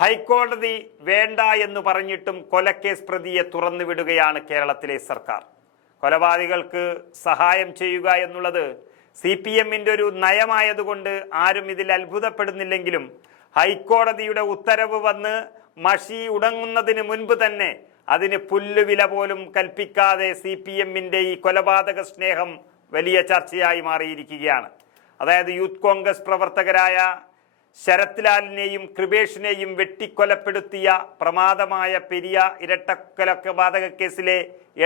ഹൈക്കോടതി വേണ്ട എന്ന് പറഞ്ഞിട്ടും കൊലക്കേസ് പ്രതിയെ തുറന്നുവിടുകയാണ് കേരളത്തിലെ സർക്കാർ. കൊലപാതകൾക്ക് സഹായം ചെയ്യുക എന്നുള്ളത് CPMന്റെ ഒരു നയമായതുകൊണ്ട് ആരും ഇതിൽ അത്ഭുതപ്പെടുന്നില്ലെങ്കിലും ഹൈക്കോടതിയുടെ ഉത്തരവ് വന്ന് മഷി ഉടങ്ങുന്നതിന് മുൻപ് തന്നെ അതിന് പുല്ലുവില പോലും കൽപ്പിക്കാതെ CPMന്റെ ഈ കൊലപാതക സ്നേഹം വലിയ ചർച്ചയായി മാറിയിരിക്കുകയാണ്. അതായത് യൂത്ത് കോൺഗ്രസ് പ്രവർത്തകരായ ശരത് ലാലിനെയും കൃപേഷിനെയും വെട്ടിക്കൊലപ്പെടുത്തിയ പ്രമാദമായ പെരിയ ഇരട്ടക്കൊലപാതക കേസിലെ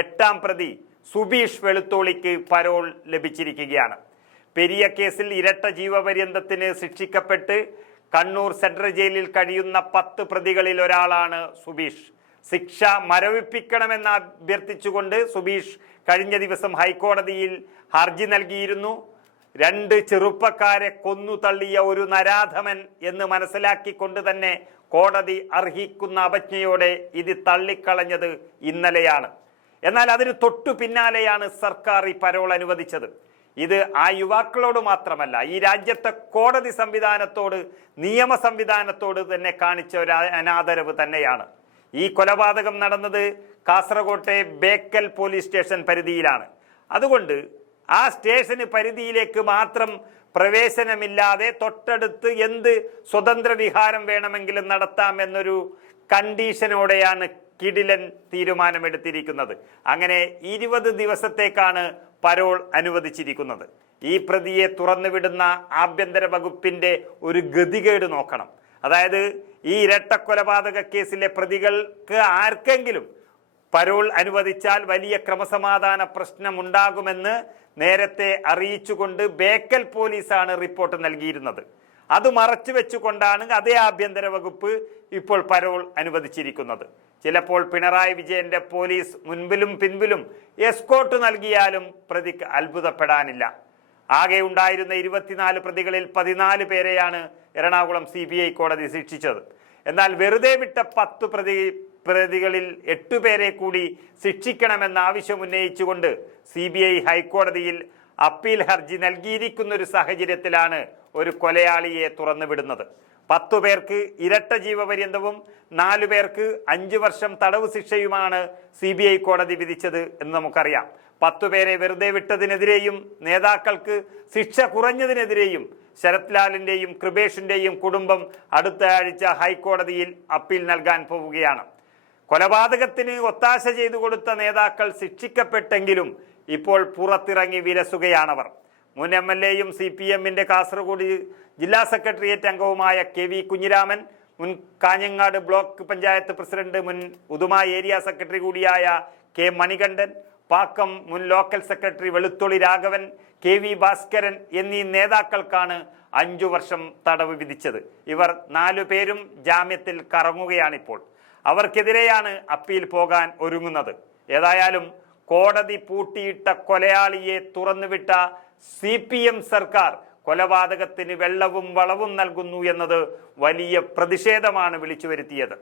8ാം പ്രതി സുബീഷ് വെളുത്തോളിക്ക് പരോൾ ലഭിച്ചിരിക്കുകയാണ്. പെരിയ കേസിൽ ഇരട്ട ജീവപര്യന്തത്തിന് ശിക്ഷിക്കപ്പെട്ട് കണ്ണൂർ സെൻട്രൽ ജയിലിൽ കഴിയുന്ന 10 പ്രതികളിൽ ഒരാളാണ് സുബീഷ്. ശിക്ഷ മരവിപ്പിക്കണമെന്ന് അഭ്യർത്ഥിച്ചുകൊണ്ട് സുബീഷ് കഴിഞ്ഞ ദിവസം ഹൈക്കോടതിയിൽ ഹർജി നൽകിയിരുന്നു. 2 ചെറുപ്പക്കാരെ കൊന്നു തള്ളിയ ഒരു നരാധമൻ എന്ന് മനസ്സിലാക്കിക്കൊണ്ട് തന്നെ കോടതി അർഹിക്കുന്ന അപജ്ഞയോടെ ഇത് തള്ളിക്കളഞ്ഞത് ഇന്നലെയാണ്. എന്നാൽ അതിന് തൊട്ടു പിന്നാലെയാണ് സർക്കാർ ഈ പരോൾ അനുവദിച്ചത്. ഇത് ആ യുവാക്കളോട് മാത്രമല്ല, ഈ രാജ്യത്തെ കോടതി സംവിധാനത്തോട്, നിയമ സംവിധാനത്തോട് തന്നെ കാണിച്ച ഒരു അനാദരവ് തന്നെയാണ്. ഈ കൊലപാതകം നടന്നത് കാസർകോട്ടെ ബേക്കൽ പോലീസ് സ്റ്റേഷൻ പരിധിയിലാണ്. അതുകൊണ്ട് ആ സ്റ്റേഷന് പരിധിയിലേക്ക് മാത്രം പ്രവേശനമില്ലാതെ തൊട്ടടുത്ത് എന്ത് സ്വതന്ത്ര വിഹാരം വേണമെങ്കിലും നടത്താമെന്നൊരു കണ്ടീഷനോടെയാണ് കിടിലൻ തീരുമാനമെടുത്തിരിക്കുന്നത്. അങ്ങനെ 20 ദിവസത്തേക്കാണ് പരോൾ അനുവദിച്ചിരിക്കുന്നത്. ഈ പ്രതിയെ തുറന്നുവിടുന്ന ആഭ്യന്തര വകുപ്പിന്റെ ഒരു ഗതികേട് നോക്കണം. അതായത് ഈ ഇരട്ടക്കൊലപാതക കേസിലെ പ്രതികൾക്ക് ആർക്കെങ്കിലും പരോൾ അനുവദിച്ചാൽ വലിയ ക്രമസമാധാന പ്രശ്നമുണ്ടാകുമെന്ന് നേരത്തെ അറിയിച്ചുകൊണ്ട് ബേക്കൽ പോലീസാണ് റിപ്പോർട്ട് നൽകിയിരുന്നത്. അത് മറച്ചു വെച്ചുകൊണ്ടാണ് അതേ ആഭ്യന്തര വകുപ്പ് ഇപ്പോൾ പരോൾ അനുവദിച്ചിരിക്കുന്നത്. ചിലപ്പോൾ പിണറായി വിജയന്റെ പോലീസ് മുൻപിലും പിൻപിലും എസ്കോർട്ട് നൽകിയാലും പ്രതിക്ക് അത്ഭുതപ്പെടാനില്ല. ആകെ ഉണ്ടായിരുന്ന 24 പ്രതികളിൽ 14 പേരെയാണ് എറണാകുളം CBI കോടതി ശിക്ഷിച്ചത്. എന്നാൽ വെറുതെ വിട്ട 10 പ്രതികളിൽ 8 പേരെ കൂടി ശിക്ഷിക്കണമെന്ന ആവശ്യം ഉന്നയിച്ചുകൊണ്ട് CBI ഹൈക്കോടതിയിൽ അപ്പീൽ ഹർജി നൽകിയിരിക്കുന്ന ഒരു സാഹചര്യത്തിലാണ് ഒരു കൊലയാളിയെ തുറന്നുവിടുന്നത്. 10 പേർക്ക് ഇരട്ട ജീവപര്യന്തവും 4 പേർക്ക് 5 വർഷം തടവ് ശിക്ഷയുമാണ് CBI കോടതി വിധിച്ചത് എന്ന് നമുക്കറിയാം. 10 പേരെ വെറുതെ വിട്ടതിനെതിരെയും നേതാക്കൾക്ക് ശിക്ഷ കുറഞ്ഞതിനെതിരെയും ശരത് ലാലിന്റെയും കൃപേഷിന്റെയും കുടുംബം അടുത്ത ആഴ്ച ഹൈക്കോടതിയിൽ അപ്പീൽ നൽകാൻ പോവുകയാണ്. കൊലപാതകത്തിന് ഒത്താശ ചെയ്തു കൊടുത്ത നേതാക്കൾ ശിക്ഷിക്കപ്പെട്ടെങ്കിലും ഇപ്പോൾ പുറത്തിറങ്ങി വിലസുകയാണവർ. മുൻ MLAയും CPMന്റെ കാസർഗോഡ് ജില്ലാ സെക്രട്ടേറിയറ്റ് അംഗവുമായ KV കുഞ്ഞിരാമൻ, മുൻ കാഞ്ഞങ്ങാട് ബ്ലോക്ക് പഞ്ചായത്ത് പ്രസിഡന്റ്, മുൻ ഉദുമ ഏരിയ സെക്രട്ടറി കൂടിയായ K മണികണ്ഠൻ, പാക്കം മുൻ local secretary Velutholi Raghavan, KV Bhaskaran എന്നീ നേതാക്കൾക്കാണ് 5 വർഷം തടവ് വിധിച്ചത്. ഇവർ 4 പേരും ജാമ്യത്തിൽ കറങ്ങുകയാണിപ്പോൾ. അവർക്കെതിരെയാണ് അപ്പീൽ പോകാൻ ഒരുങ്ങുന്നത്. ഏതായാലും കോടതി പൂട്ടിയിട്ട കൊലയാളിയെ തുറന്നുവിട്ട CPM സർക്കാർ കൊലപാതകത്തിന് വെള്ളവും വളവും നൽകുന്നു എന്നത് വലിയ പ്രതിഷേധമാണ് വിളിച്ചു വരുത്തിയത്.